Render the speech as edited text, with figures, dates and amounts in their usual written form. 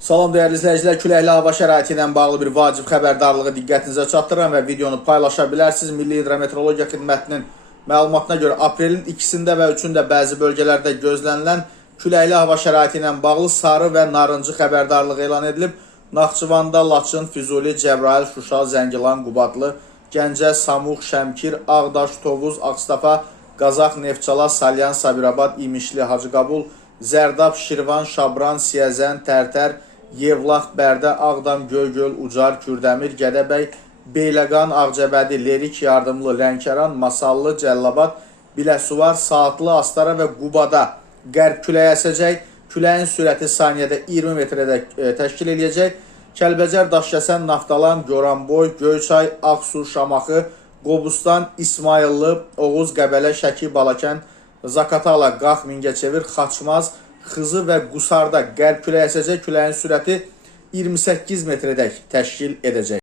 Salam dəyərli izləyicilər, küləkli hava şəraiti ilə bağlı bir vacib xəbərdarlığı diqqətinizə çatdırıram və videonu paylaşa bilərsiniz. Milli Hidrometeorologiya Xidmətinin məlumatına görə aprelin 2-sində və 3-də bəzi bölgələrdə gözlənilən küləkli hava şəraiti ilə bağlı sarı və narıncı xəbərdarlığı elan edilib. Naxçıvanda, Laçın, Füzuli, Cəbrayıl, Şuşa, Zəngilan, Qubadlı, Gəncə, Samux, Şəmkir, Ağdaş, Tovuz, Ağstafa, Qazax, Neftçala, Salyan, Sabirabad, İmişli, Hacıqabul, Zərdab, Şirvan, Şabran, Siyəzən, Tərtər, Yevlax, Bərdə, Ağdam, Göygöl, Ucar, Kürdəmir, Gədəbəy, Beyləqan, Ağcabədi, Lerik, Yardımlı, Lənkəran, Masallı, Cəllabad, Biləsuvar, Saatlı, Astara və Qubada qərb küləyi əsəcək. Küləyin sürəti saniyədə 20 metrədək təşkil edəcək. Kəlbəcər, Daşkəsən, Naftalan, Goranboy, Göyçay, Ağsu, Şamaxı, Qobustan, İsmayıllı, Oğuz, Qəbələ, Şəki, Balakən, Zakatala, Qax, Mingəçevir, Xaçmaz, Xızı və Qusarda qərb küləyi əsəcək. Küləyin sürəti 28 metrədək təşkil edəcək.